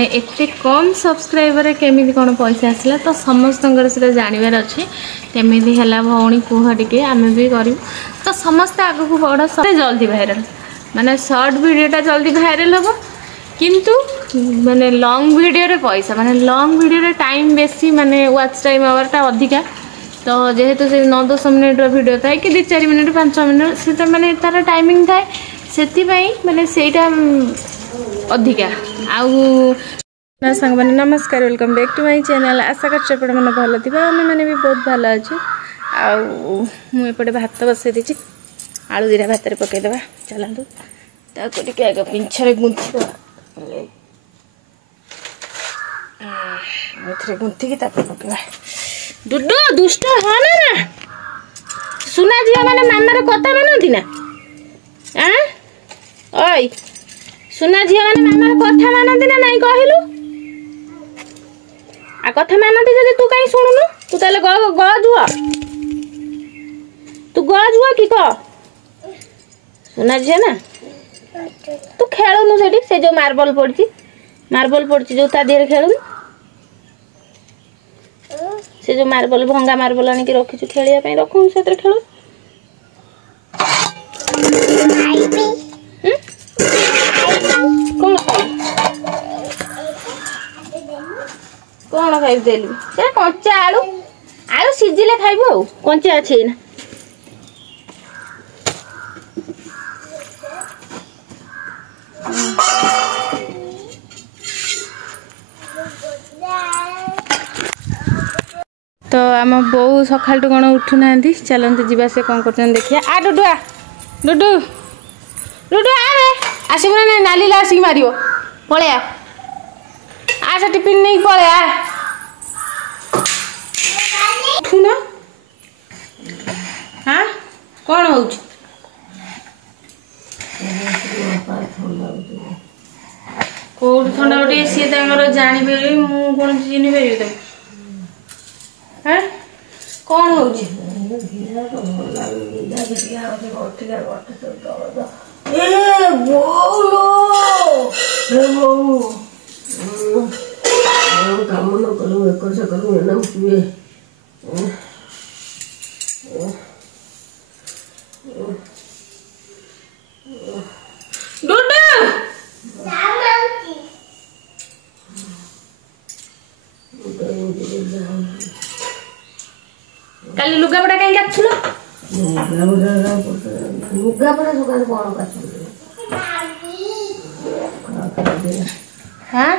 माने एते कम सब्सक्राइबर केमी कौन पैसा आसला तो समस्त जानवर अच्छे केमी है भौणी कुह टे आम भी करूँ तो समस्ते आग को बढ़ जल्दी भाइराल माने सर्ट वीडियोटा जल्दी भाइराल हम किंतु माने लॉन्ग वीडियो रे पैसा माने लॉन्ग वीडियो रे टाइम बेसी माने वाच टाइम आवरटा अधिका तो जेहेतु से 9-10 मिनिट वीडियो थाए कि 2-4 मिनिट 5 मिनिट से माने तार टाइमिंग थाए से माने सेटा अधिका आउ सांग मैंने नमस्कार welcome back to my channel आशा कर मैंने भल थी मैंने भी बहुत भल अच्छे आउपटे भात बसई दी आलू दिटा भात पकईदे चलतु ताकि आगे पिछड़े गुंथी गुंथिकी पकड़ा डुडू दुष्ट हाँ ना सुना झील मैंने मामार कथा मानती ना ओई सुना झील मैंने मामार कथा मानती ना नहीं कहलु आ कथा मानती जदि तू कहीं शुणुनु तू ताले गजुआ तू गजुआ कि कह सुना झील ना तू खेलुनु से जो मार्बल पड़ी जो ता देहरे खेलुनु से जो मार्बल भंगा मार्बल आनी रखी खेलिया रखु से खेल कौन खाइब देलु से कंचा आलू आलू सिझिले खाइबु आ कंचा अच्छे ना तो आम बो सका कौन उठू ना चलते जीवा से कौन कर देखिए आ डुडुआ डुडू डुडू आसबू ना नाली आसिक मार पलैया आस टिफिन नहीं पलैया उठू ना हाँ कौन हो कौट थंडा गोटे सी जापर मुझे कौन चिन्ह पारि तुम हाँ कौन हो काम न करूँ एक करूँ एना पिए काली लुगापड़ा कहीं काटुल लुगापड़ा दुकान कौन काट हाँ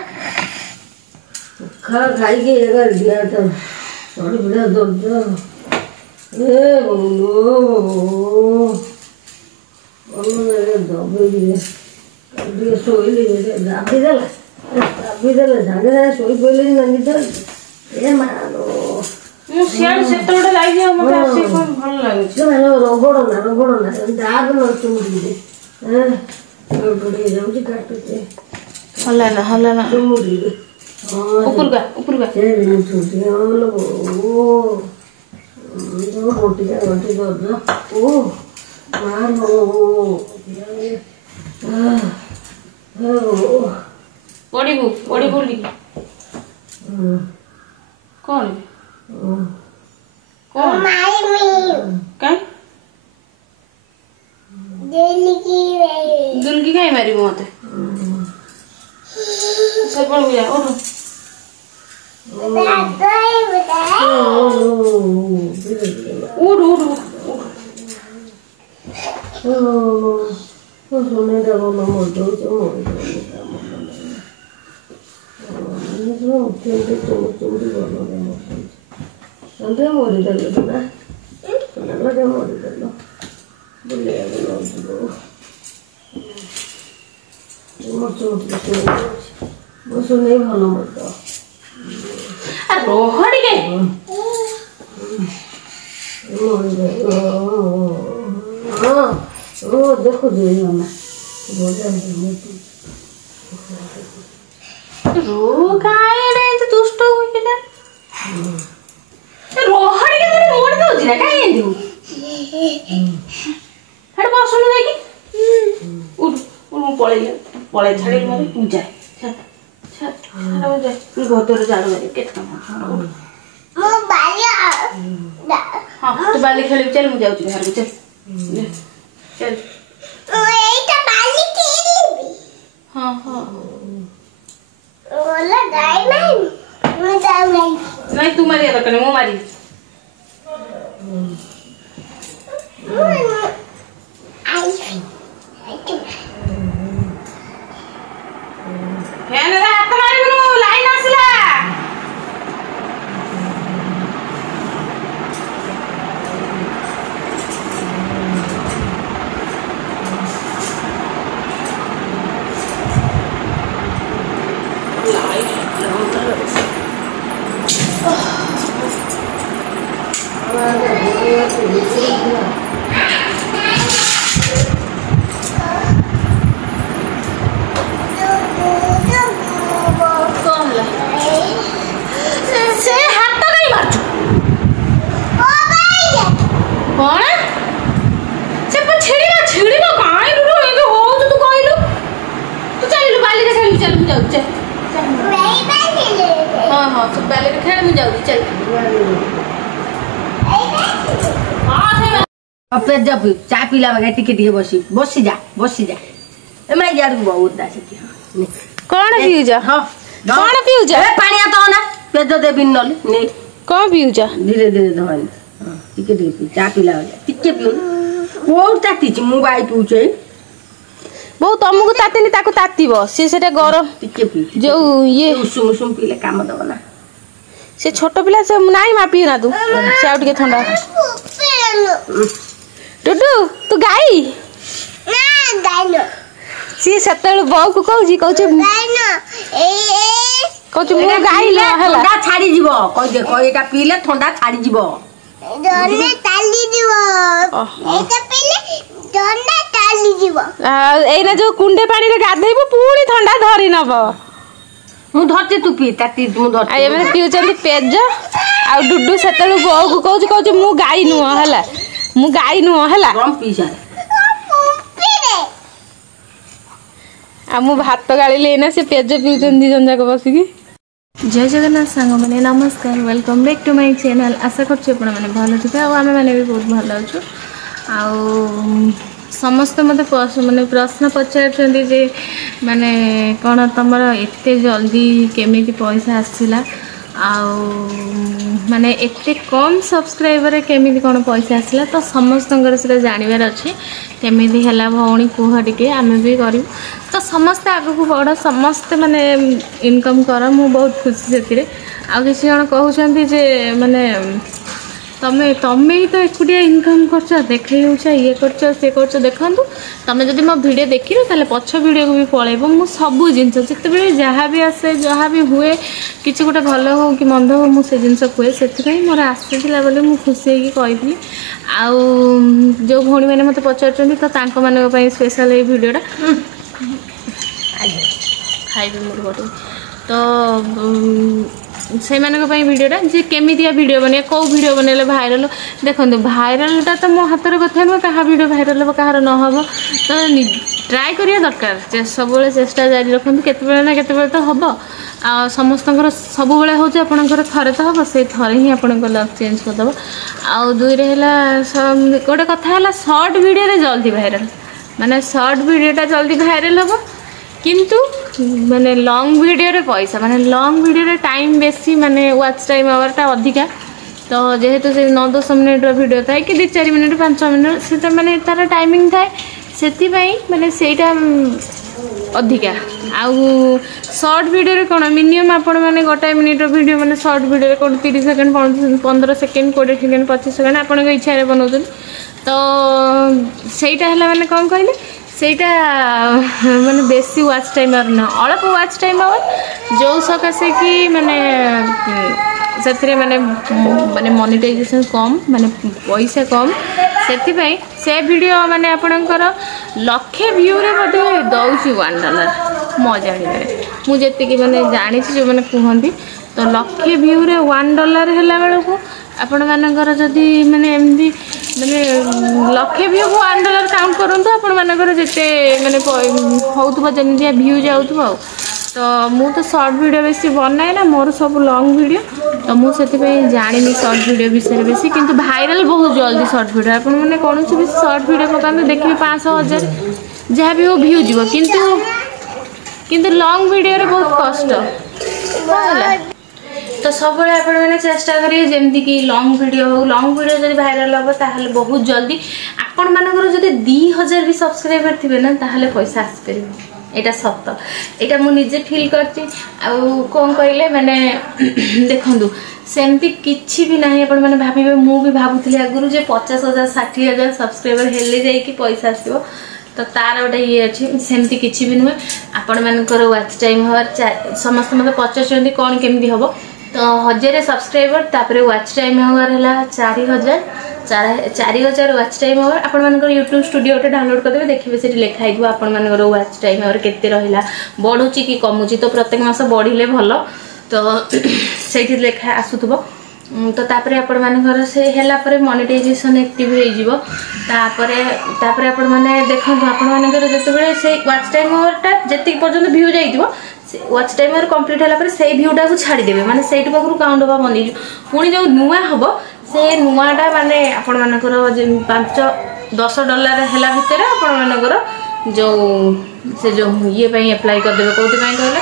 खा खाई के दिया तो थोड़ी बड़ा दर्द ए दबे शोली दाबी देला सागे सागे शोई पड़े गंजी तो ए मानो सियाड़ से लगे मत आसे कौन भल लगे रगड़ ना दाग न चुमुड़ी जाऊँ काटुचे हला ना चुमुड़ी ऊपर का मोटी दर्द ओ पड़ी बोली कौन कौन कहीं दुलकी कहीं मारी मत सब पड़ गया और सुने देव मर चुमुड़ी भल मरीदेल सुना मरीदेल बुलिया मो सुने भल मर देखो मामा रो काहे तो दुष्ट हो गया रोहड़ी के तोरे मोड़ दउजी ना काहे एंदु हट बसनु देखी उठ पळे छाड़ी मारे पूजा छा छा गोदर झाड़ू मारे केत काम हाँ तू बाली खेल चल मुझे जाऊँ घर को चल चल हाँ हाँ नहीं तू मारी दरकार नहीं मु मारी फैन रे हाथ मारिबनु लाइन आसला हाँ हाँ सब पहले खेल में जाओ चल अब जब चाय पीला बगैर टिके टिके बसी जा ए मैं यार को बहुत दास की कौन पिउजा हां कौन पिउजा ए पानी तो ना पेज दे बिन नले नहीं कौन पिउजा धीरे धीरे धवन हां टिके टिके चाय पीला टिके पिउ बहुत ताती छी मु बाई पिउचे बहु तुमको तातेनी ताको तातीबो सेटा गरम टिके पी जो ये उसुम उसुम पीले काम दब ना से छोट पिला से नाई मा पिना तू से आउ के ठंडा टुटू तू गाई ना गाइनो सी सतल बहु को कहू गाइनो ए कहू मु गाई ले हला ठंडा छाड़ी जीवो कह दे कह एटा पीले ठंडा छाड़ी जीवो जने ताली दिवो एटा पीले जने ताली दिवो एना जो कुंडे पानी रे गाधैबो पूरी ठंडा धरि नबो मु धरते तू पी ताती मु धरते आ एमे पिउचंदी पेज आ डुडू सतल बहु को कहू मु गाई नु हला मु गाई नु हला कम पी जा आ मु भात गाली लेना से पेज पिउचंदी जंजा को बसिकी जय जगन्नाथ सांग मैंने नमस्कार welcome back to my channel आशा करछि आपण माने भलो थिबे आ आमे माने भी बहुत भलो अछु आ समस्त मते माने प्रश्न पचारछन्ती जे माने कोन तमर एते जल्दी केमिति पैसा आसीला आ माने एते कम सब्सक्राइबर केमिति कोन पैसा आसीला तो समस्त से जानिबार अछि केमिति हला भौणी कुह टिके आमे भी करियो तो समस्त आगु को बढ़ समस्त माने इनकम कर मु बहुत खुशी से आ किसी जन कहउछन्ती जे माने तमे ही तो एकुटिया इनकम करछ देखै होछ ये करछ से करछ देखंतु तमे जदि मो वीडियो देखिरो ताले पछ वीडियो को भी पळेबो मु सब जिंस जते बेले जहा भी आसे जहा भी हुए किछि गोटे भलो हो कि मंद हो मु से जिंस हुए सेति मोर आसीला बोले मु खुशी है कि कहितली आ जो भौणी माने मते पचारछन्ती तो तांको माने पई स्पेशल ए वीडियोटा खाइबे मोर गोटे तो से भिडियोटा जे केमितिया वीडियो बने कौ वीडियो बनैले भाइराल देखो भाइरालटा तो मो हाथर कथा नुह क्या वीडियो भाइराल हम कहार नहब तो ट्राए करिया दरकार सब चेष्टा जारी रखु केतबेले ना केतबेले तो हम आ समस्त सब बेले हूँ आपंकर थे तो हम से थे ही आप लक चेंज करदेव आउ दुई गोटे कथा है सर्ट वीडियो जल्दी भाइराल माने सर्ट वीडियोटा जल्दी भाइराल हम किंतु माने लॉन्ग वीडियो रे पैसा माने लॉन्ग वीडियो रे टाइम बेसी माने वॉच टाइम आवरटा अधिका तो जेहेतु से 9-10 मिनट वीडियो थाए कि 2-4 मिनट 5 मिनट से माने तार टाइमिंग थाए सेति पई माने सेटा अधिका आउ शॉर्ट वीडियो रे कोन मिनिमम आपण माने गोटाय मिनिट वीडियो माने शॉर्ट वीडियो रे कोन 30 सेकंड 15 सेकंड 20 सेकंड 25 सेकंड आपण के इच्छा रे बनौतन तो सेटा हला माने कोन कहले सेटा माने बेसी वॉच टाइम और ना अल्प वॉच टाइम और जो सकासे कि माने से माने माने मोनेटाइजेशन कम माने पैसा कम से वीडियो माने आपणकर लक्षे व्यू रे मध्ये दउची $1 मो जानिबे मु जेति कि माने जानि छि जो माने कहंती तो लक्षे व्यू रे $1 हैला बेले को आपण मानकर जदी माने एमदी माने लक्षे व्यू को $1 काउंट करंतु आपण मानकर जेते माने होउतबा जेमिदिया व्यू जाउतबा तो मु तो शॉर्ट वीडियो बेसी बनाए ना मोर सब लॉन्ग वीडियो तो मुझे जानी शॉर्ट वीडियो विषय बेसी किंतु भाइराल बहुत जल्दी शॉर्ट वीडियो आप मैंने कौन भी शॉर्ट वीडियो पकाते देखिए 500,000 जहाँ भी हो व्यू जीव किंतु लॉन्ग वीडियो रे बहुत कष्ट तो सब मैंने चेष्टा करिए जमती कि लॉन्ग वीडियो जब भाइराल हम ताहले बहुत जल्दी आपण मानकर जब 2000 भी सब्सक्राइबर थे ना ताहले पैसा आसपर एटा सत एटा मु निजे फील करती कौन कहले मैंने देखंतु सेमती किछि भी नहीं आपण माने भाबिबे मु भी भाबुथली आगुरु जे 50,000 60,000 सब्सक्राइबर हेले जाई कि पैसा आसीबो तो तार गोटे ये अच्छी सेमती किछि भी नुहे आपण मानकर वाच टाइम हवर समस्त मते पचारछन्ती कोन केमती हबो तो 1000 सब्सक्राइबर तापरे वाच टाइम हवर हला 4,000 वाच टाइम हवर आपण मानकर यूट्यूब स्टूडियो टे डाउनलोड करदेबे देखिबे सेठी लिखा आइबो आपण मानकर वाच टाइम हवर केते रहिला बढ़ुची कि कमुची तो प्रत्येक मास बढ़िले भलो तो सेठी लेखा आसुथबो तो तापरे आपण मानकर से हेला परे मोनेटाइजेशन एक्टिव हो जिवो तापरे आपण माने देखंतु आपण मानकर जतेबेले से वाच टाइम हवरटा जति पर्यंत व्यू जाइदिवो वाच टाइम हवर कंप्लीट होला परे से व्यूटा को छाडी देबे माने सेठी पाखरु काउंट होबा बनी पुनी जो नुवा हबो से नुआटा माने आपण मानकर 5-10 डॉलर हेला भितर आपण मानकर जो से जो ये पई अप्लाई कर देबे कोथि पई कहले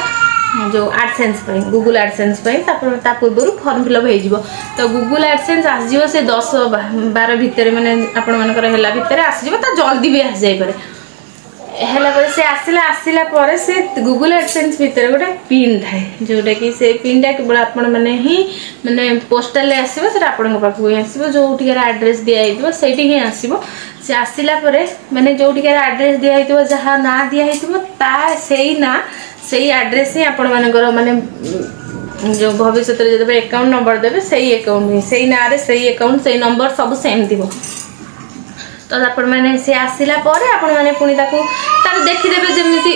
जो एडसेंस पे गूगल एडसेंस पे ता पूर्व फॉर्म फिलअप हो जिवो तो गूगल एडसेंस आस जिवो से 10-12 भितर माने आपण मानकर हेला भितर आस जिवो ता जल्दी भी आस जाय पारे हेला पर से आसिला पर से गूगल एडसेंस भितर गोटे पिन थाए जोटा कि से पिनटा केवल आपण माने ही माने पोस्टल आसीबो से आपण पाखु आसीबो जो टिकर एड्रेस दिया हितबो सेठी ही आसीबो से आसिला पर माने जो टिकर एड्रेस दिया हितबो जहा ना दिया हितबो ता सेही ना सेही एड्रेस ही आपण मानकर माने जो भविष्य रे जब अकाउंट नंबर देबे सेही अकाउंट सेही ना रे सेही अकाउंट सेही नंबर सब सेम दिबो तो आपण माने से आसिला परे आपण माने पुनी ताको तार देखि देबे जेमिति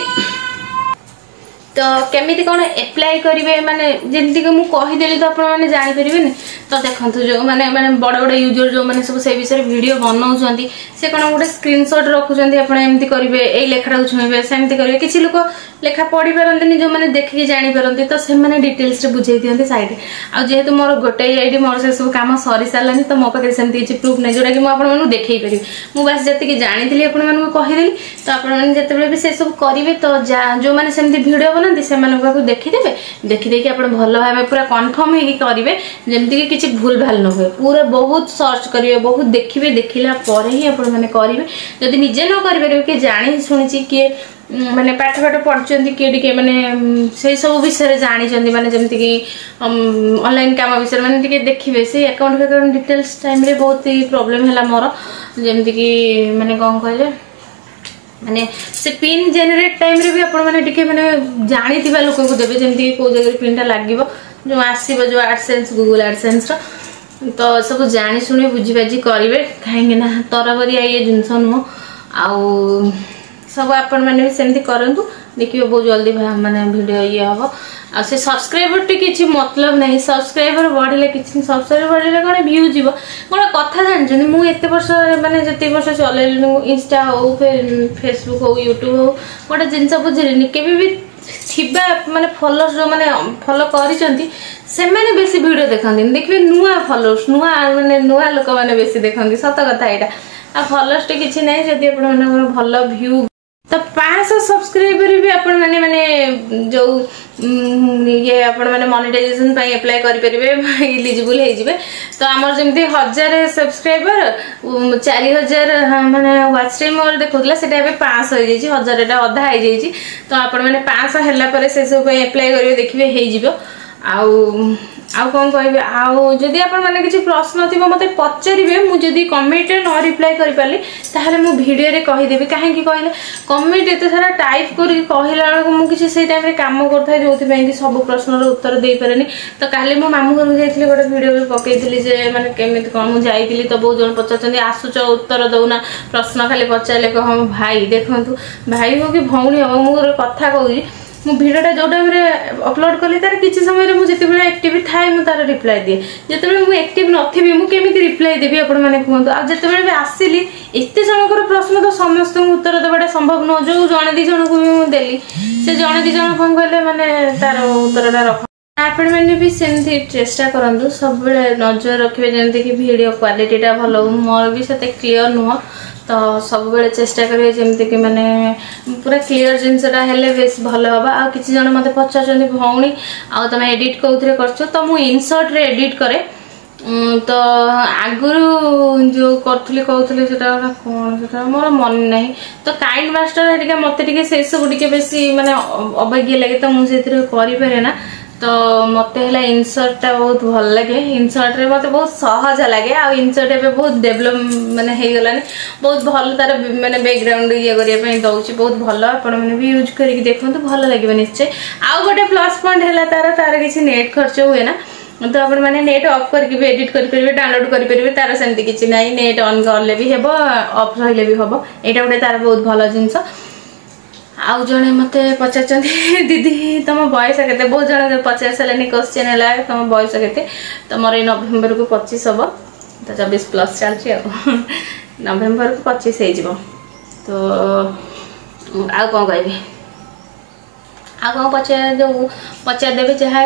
तो केमिति कोन अप्लाई करिवे माने जेमिति कि मु कहि देली तो आपण माने जानि परिबे ने तो देखंतु जो माने बड़ बड़ यूजर जो माने सब से विषय वीडियो बनाउछंती से कोन गोटे स्क्रीनशॉट रखुछंती आपण एमिति करिवे एई लेखा छुइबे सेमिति करिवे किछि लोक लेखा पढ़ी पारंतनी जो माने देखि जानि पारंती तो से माने डिटेल्स रे बुझाई दियंती साइड आ जेहेतु मोर गोटे आईडी मोर से सब काम सरी सारलानी तो मो पाखे सेमिति किछि प्रूफ नै जोडा कि मु आपण मानु देखै परिबे मु बस जति कि जानिथिली आपण मानु कहि देली तो आपण माने जते बेले भी से सब करिवे तो जो माने सेमिति वीडियो बनांती से मानु पाखु देखि देबे देखि देकी आपण भलो भाबे पूरा कंफर्म हेकी करिवे जेमिति कि किछि भूल भाल न होय पूरा बहुत सर्च करिवे बहुत देखिबे देखिला परे ही आपण माने करिवे जदि निजे न करि परिबे कि जानि सुनिछि कि माने पाठ पढ़ुंट किए माने से सब विषय जानी माने जमती कि ऑनलाइन काम विषय माने देखिए से अकाउंट फेकाउंट डिटेल्स टाइम रे बहुत ही प्रॉब्लम है मोर जमती कि माने कौन कहले माने से पिन जेनरेट टाइम रे भी आपण माने टिके माने जानी थिबा लोक को देबे जमती को जगह पिनटा लागिवो जो आसीबो जो एडसेंस गूगल एडसेंस तो सब जानी सुनी बुझी बाजी करिवे काहेकि ना तरबरिया ये जिंस नु आउ सब आपण माने भी सेमती करंतु देखियो बहुत जल्दी माने वीडियो ये हबो आ से सब्सक्राइबर टे किछि मतलब नहीं सब्सक्राइबर बढ़िले किछि सब्सक्राइबर बढ़िले कोन व्यू जीवो कोन कथा जानछन मु एते वर्ष माने जते वर्ष चलेलु इंस्टा हो फेसबुक हो यूट्यूब हो गोटे जिंस बुझिलेनी केबे भी थिबा माने फॉलोअर्स जो माने फॉलो करिसंती से माने बेसी वीडियो देखंती देखबे नुआ फॉलोअर्स नुआ माने नुआ लोक माने बेसी देखंती सत कथा एटा आ फॉलोअर्स टे किछि नै जदि आपण माने भलो व्यू तो 500 सब्सक्राइबर भी आपण माने जो ये आपण माने मोनेटाइजेशन पई अप्लाई करि परिबे एलिजिबल हे जिवे तो हमर जेमती 1000 सब्सक्राइबर 4000 माने वाच टाइम और देखुतला सेटा बे 500 हे जेछि 1000 टा आधा हे जेछि तो आपण माने 500 हेला परे से सब पई अप्लाई करिवे देखिबे हे जिवो आउ कौन कहबे आउ जदि आपण माने किछि प्रश्न थिबो मते पचारिबे मु जदि कमेंट रे न रिप्लाई करि पाली ताहाले मु वीडियो रे कहि देबे काहे कि कहले कमेंट एते सारा टाइप करि कहिला बेलको मु किछि सेई टाइम रे काम करथाय जोथि पई कि सब प्रश्न रो उत्तर देई पारेनी तो काले मो मामू घर जाइथिले गोटे वीडियो रे पकेइथिली जे माने केमित कोन मु जाइथिली तो बहुत जण पचाचंदी आसुच उत्तर दउना प्रश्न खाली पचारले को हम भाई देखंतु भाई हो कि भौणी हो मु कथा कहूजी मु वीडियोटा जो टाइम रे अपलोड कली तार किछि समय रे मु जते बेले एक्टिव थाए मु तार रिप्लाई दिए जते बेले मु एक्टिव नथिबी मु केमिति रिप्लाई देबी आपण माने कहंतु आ जते बेले भी आसीली एते जनकर प्रश्न तो समस्त उत्तर देबाटा संभव न जो जणे दी जण को मु देली से जड़े दी जन कौन कहले माने तार उत्तरटा रख आपण मैंने भी सेमती चेष्टा करंतु सब नजर रखिए जमती कि वीडियो क्वालिटीटा भल हो मोर भी से क्लीयर नुह तो सब बेले चेष्टा करिए जमती कि माने पूरा क्लीयर जिनसटा हेले बेस भल हम आ किसी जन मत पचार भौणी आ तुम एडिट कौन कर तो मुझ इनसर्ट रे एडिट करे तो आगुरी जो करी कहते कौन से मोर मन ना तो काइंड मास्टर मत सब बेसी माने अवज्ञा लगे तो मुझे करे ना तो मत है इनसर्टा बहुत भल लगे इनसर्ट रे मत बहुत सहज लगे आ इनसर्ट एवं बहुत डेभलप माने हो गलानी बहुत भल तार माने बैकग्राउंड ये करने दौर बहुत भल आपण मैंने भी यूज करके देखो भल लगे निश्चय आउ गोटे प्लस पॉइंट है तार किसी नेट खर्च हुए ना तो आप मैंने नेट ऑफ करके भी एडिट करेंगे डाउनलोड करेंगे तार सेमती किसी ना नेट ऑन कले भी हम ऑफ रही भी हम यहाँ गोटे तार बहुत भल जिनस आउ जड़े मत पचार दीदी तुम बयस के बहुत जन पचार सारे क्वेश्चन है तुम बयस के तुम ये नवेम्बर को 25 हम तो 24 प्लस चलती नवेम्बर को 25 हो तो आउ कौन कह आ कौन पचार जो पचार देवे जहाँ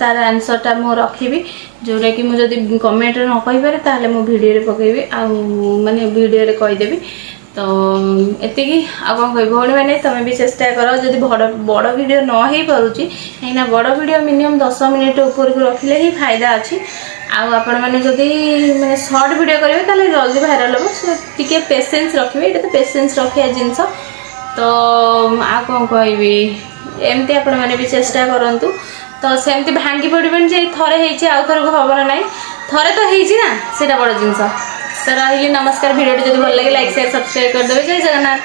तार आंसरटा मु रखी जोटा कि मुझे कमेंट न कहीपर ताले मु वीडियो पकेबी आ माने वीडियो कहीदेवी तो एति आ कौन कह भौणी मैंने तुम भी चेष्टा कर जब बड़ वीडियो न हो पारुची कहीं बड़ वीडियो मिनिमम 10 मिनिट ऊपर को रखिले ही फायदा अच्छी आपण मैंने जदि माने शॉर्ट वीडियो करेंगे ताले जल्दी भाइराल हम टी पेसेंस रखिए ये तो पेसेंस रखिया जिनस तो आ कौन कहबी एमती आपण मैंने भी चेष्टा करंतु तो सेमती भांगी पड़बेन जे थरे हेछि आउ थर को खबर नाही थरे तो हेछि ना सेटा बड़ जिंस तो रही नमस्कार वीडियो जदि भल लगे लाइक शेयर सब्सक्राइब कर देबे जय जगन्नाथ।